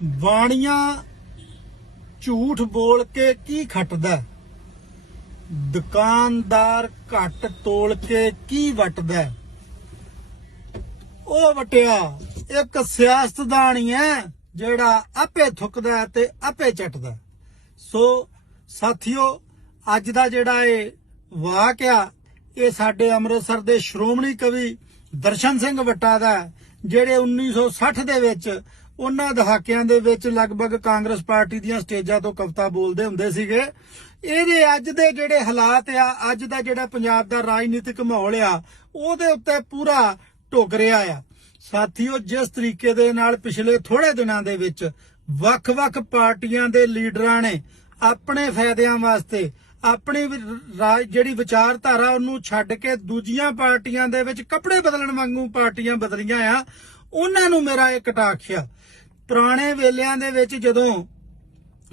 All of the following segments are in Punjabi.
ਬਾਣੀਆਂ ਝੂਠ ਬੋਲ ਕੇ ਕੀ ਖੱਟਦਾ ਹੈ? ਦੁਕਾਨਦਾਰ ਘੱਟ ਤੋਲ ਕੇ ਕੀ ਵਟਦਾ ਉਹ ਵਟਿਆ ਇੱਕ ਸਿਆਸਤਦਾਨ ਹੀ ਹੈ ਜਿਹੜਾ ਆਪੇ ਥੁੱਕਦਾ ਤੇ ਆਪੇ ਚਟਦਾ ਸੋ ਸਾਥੀਓ ਅੱਜ ਦਾ ਜਿਹੜਾ ਇਹ ਵਾਕਿਆ ਇਹ ਸਾਡੇ ਅੰਮ੍ਰਿਤਸਰ ਦੇ ਸ਼੍ਰੋਮਣੀ ਕਵੀ ਦਰਸ਼ਨ ਸਿੰਘ ਵੱਟਾ ਦਾ ਹੈ, ਜਿਹੜੇ 1960 ਦੇ ਵਿੱਚ ਉਹਨਾਂ ਦਹਾਕਿਆਂ ਦੇ ਵਿੱਚ ਲਗਭਗ ਕਾਂਗਰਸ ਪਾਰਟੀ ਦੀਆਂ ਸਟੇਜਾਂ ਤੋਂ ਕਵਿਤਾ ਬੋਲਦੇ ਹੁੰਦੇ ਸੀਗੇ। ਇਹਦੇ ਅੱਜ ਦੇ ਜਿਹੜੇ ਹਾਲਾਤ ਆ, ਅੱਜ ਦਾ ਜਿਹੜਾ ਪੰਜਾਬ ਦਾ ਰਾਜਨੀਤਿਕ ਮਾਹੌਲ ਆ, ਉਹਦੇ ਉੱਤੇ ਪੂਰਾ ਢੁੱਕ ਰਿਹਾ ਆ। ਸਾਥੀਓ, ਜਿਸ ਤਰੀਕੇ ਦੇ ਨਾਲ ਪਿਛਲੇ ਥੋੜੇ ਦਿਨਾਂ ਦੇ ਵਿੱਚ ਵੱਖ-ਵੱਖ ਪਾਰਟੀਆਂ ਦੇ ਲੀਡਰਾਂ ਨੇ ਆਪਣੇ ਫਾਇਦਿਆਂ ਵਾਸਤੇ ਆਪਣੀ ਵਿ- ਰਾਜ, ਜਿਹੜੀ ਵਿਚਾਰਧਾਰਾ ਉਹਨੂੰ ਛੱਡ ਕੇ ਦੂਜੀਆਂ ਪਾਰਟੀਆਂ ਦੇ ਵਿੱਚ ਕੱਪੜੇ ਬਦਲਣ ਵਾਂਗੂ ਪਾਰਟੀਆਂ ਬਦਲੀਆਂ ਆ। ਉਹਨਾਂ ਨੂੰ ਮੇਰਾ ਇਹ ਕਟਾਖ ਆ ਪੁਰਾਣੇ ਵੇਲਿਆਂ ਦੇ ਵਿੱਚ ਜਦੋਂ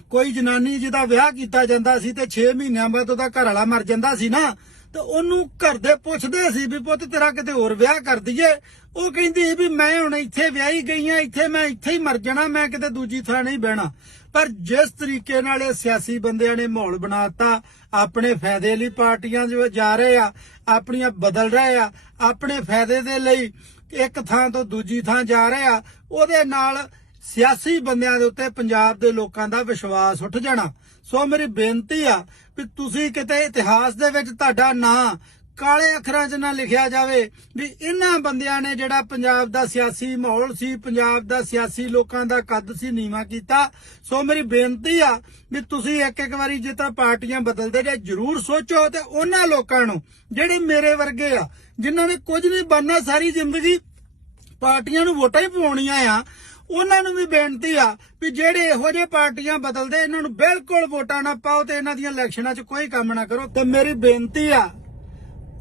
ਕੋਈ ਜਨਾਨੀ ਜਿਹਦਾ ਵਿਆਹ ਕੀਤਾ ਜਾਂਦਾ ਸੀ ਤੇ 6 ਮਹੀਨਿਆਂ ਬਾਅਦ ਉਹਦਾ ਘਰ ਵਾਲਾ ਮਰ ਜਾਂਦਾ ਸੀ ਨਾ, ਤੇ ਉਹਨੂੰ ਘਰ ਦੇ ਪੁੱਛਦੇ ਸੀ ਵੀ ਪੁੱਤ ਤੇਰਾ ਕਿਤੇ ਹੋਰ ਵਿਆਹ ਕਰ ਦਈਏ। ਉਹ ਕਹਿੰਦੀ ਸੀ ਵੀ ਮੈਂ ਹੁਣ ਇੱਥੇ ਵਿਆਹੀ ਗਈ ਆ, ਇੱਥੇ ਮੈਂ ਇੱਥੇ ਹੀ ਮਰ ਜਾਣਾ, ਮੈਂ ਕਿਤੇ ਦੂਜੀ ਥਾਂ ਨਹੀਂ ਬਹਿਣਾ। ਪਰ ਜਿਸ ਤਰੀਕੇ ਨਾਲ ਇਹ ਸਿਆਸੀ ਬੰਦਿਆਂ ਨੇ ਮਾਹੌਲ ਬਣਾਤਾ, ਆਪਣੇ ਫਾਇਦੇ ਲਈ ਪਾਰਟੀਆਂ ਜੋ ਜਾ ਰਹੇ ਆ, ਆਪਣੀਆਂ ਬਦਲ ਰਹੇ ਆ, ਆਪਣੇ ਫਾਇਦੇ ਦੇ ਲਈ ਇੱਕ ਥਾਂ ਤੋਂ ਦੂਜੀ ਥਾਂ ਜਾ ਰਿਹਾ ਉਹਦੇ ਨਾਲ ਸਿਆਸੀ ਬੰਦਿਆਂ ਦੇ ਉੱਤੇ ਪੰਜਾਬ ਦੇ ਲੋਕਾਂ ਦਾ ਵਿਸ਼ਵਾਸ ਉੱਠ ਜਾਣਾ। ਸੋ ਮੇਰੀ ਬੇਨਤੀ ਆ ਵੀ ਤੁਸੀਂ ਕਿਤੇ ਇਤਿਹਾਸ ਦੇ ਵਿੱਚ ਤੁਹਾਡਾ ਨਾਂ ਕਾਲੇ ਅੱਖਰਾਂ 'ਚ ਨਾ ਲਿਖਿਆ ਜਾਵੇ ਵੀ ਇਹਨਾਂ ਬੰਦਿਆਂ ਨੇ ਜਿਹੜਾ ਪੰਜਾਬ ਦਾ ਸਿਆਸੀ ਮਾਹੌਲ ਸੀ, ਪੰਜਾਬ ਦਾ ਸਿਆਸੀ ਲੋਕਾਂ ਦਾ ਕੱਦ ਸੀ, ਨੀਵਾ ਕੀਤਾ। ਸੋ ਮੇਰੀ ਬੇਨਤੀ ਆ ਵੀ ਤੁਸੀਂ ਇੱਕ ਇੱਕ ਵਾਰੀ ਜੇ ਤਾਂ ਪਾਰਟੀਆਂ ਬਦਲਦੇ ਜੇ, ਜਰੂਰ ਸੋਚੋ ਤੇ ਉਹਨਾਂ ਲੋਕਾਂ ਨੂੰ, ਜਿਹੜੇ ਮੇਰੇ ਵਰਗੇ ਆ, ਜਿਨ੍ਹਾਂ ਨੇ ਕੁਝ ਨਹੀਂ ਬਣਨਾ ਸਾਰੀ ਜ਼ਿੰਦਗੀ, ਪਾਰਟੀਆਂ ਨੂੰ ਵੋਟਾਂ ਹੀ ਪਵਾਉਣੀਆਂ ਆ, ਉਹਨਾਂ ਨੂੰ ਵੀ ਬੇਨਤੀ ਆ ਵੀ ਜਿਹੜੇ ਇਹੋ ਜਿਹੇ ਪਾਰਟੀਆਂ ਬਦਲਦੇ, ਇਹਨਾਂ ਨੂੰ ਬਿਲਕੁਲ ਵੋਟਾਂ ਨਾ ਪਾਓ ਤੇ ਇਹਨਾਂ ਦੀਆਂ ਇਲੈਕਸ਼ਨਾਂ 'ਚ ਕੋਈ ਕੰਮ ਨਾ ਕਰੋ। ਤੇ ਮੇਰੀ ਬੇਨਤੀ ਆ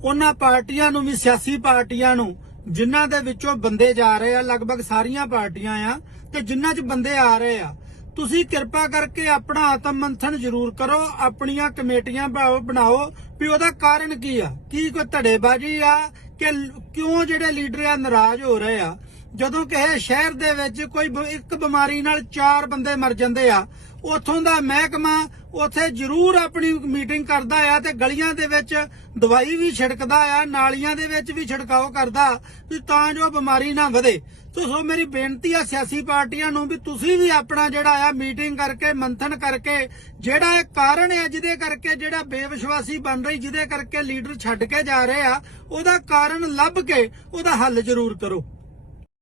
ਉਹਨਾਂ ਪਾਰਟੀਆਂ ਨੂੰ ਵੀ, ਸਿਆਸੀ ਪਾਰਟੀਆਂ ਨੂੰ, ਜਿਨ੍ਹਾਂ ਦੇ ਵਿੱਚੋਂ ਬੰਦੇ ਜਾ ਰਹੇ ਆ, ਲਗਭਗ ਸਾਰੀਆਂ ਪਾਰਟੀਆਂ ਆ, ਤੇ ਜਿਨ੍ਹਾਂ 'ਚ ਬੰਦੇ ਆ ਰਹੇ ਆ, ਤੁਸੀਂ ਕਿਰਪਾ ਕਰਕੇ ਆਪਣਾ ਆਤਮ ਮੰਥਨ ਜ਼ਰੂਰ ਕਰੋ, ਆਪਣੀਆਂ ਕਮੇਟੀਆਂ ਬਣਾਓ, ਵੀ ਉਹਦਾ ਕਾਰਨ ਕੀ ਆ? ਕੀ ਕੋਈ ਧੜੇਬਾਜ਼ੀ ਆ? ਕਿ ਕਿਉਂ ਜਿਹੜੇ ਲੀਡਰ ਆ, ਨਾਰਾਜ਼ ਹੋ ਰਹੇ ਆ? ਜਦੋਂ ਕਿਸੇ ਸ਼ਹਿਰ ਦੇ ਵਿੱਚ ਕੋਈ ਬ- ਇੱਕ ਬਿਮਾਰੀ ਨਾਲ ਚਾਰ ਬੰਦੇ ਮਰ ਜਾਂਦੇ ਆ, ਉਥੋਂ ਦਾ ਮਹਿਕਮਾ ਉਥੇ ਜ਼ਰੂਰ ਆਪਣੀ ਮੀਟਿੰਗ ਕਰਦਾ ਆ ਤੇ ਗਲੀਆਂ ਦੇ ਵਿੱਚ ਦਵਾਈ ਵੀ ਛਿੜਕਦਾ ਆ, ਨਾਲੀਆਂ ਦੇ ਵਿੱਚ ਵੀ ਛਿੜਕਾਓ ਕਰਦਾ ਵੀ ਤਾਂ ਜੋ ਬਿਮਾਰੀ ਨਾ ਵਧੇ। ਤੋ ਸੋ ਮੇਰੀ ਬੇਨਤੀ ਆ ਸਿਆਸੀ ਪਾਰਟੀਆਂ ਨੂੰ ਵੀ ਤੁਸੀਂ ਵੀ ਆਪਣਾ ਜਿਹੜਾ ਆ ਮੀਟਿੰਗ ਕਰਕੇ, ਮੰਥਨ ਕਰਕੇ, ਜਿਹੜਾ ਇਹ ਕਾਰਨ ਹੈ ਜਿਹਦੇ ਕਰਕੇ ਜਿਹੜਾ ਬੇਵਿਸ਼ਵਾਸੀ ਬਣ ਰਹੀ, ਜਿਹਦੇ ਕਰਕੇ ਲੀਡਰ ਛੱਡ ਕੇ ਜਾ ਰਹੇ ਆ, ਉਹਦਾ ਕਾਰਨ ਲੱਭ ਕੇ ਉਹਦਾ ਹੱਲ ਜ਼ਰੂਰ ਕਰੋ।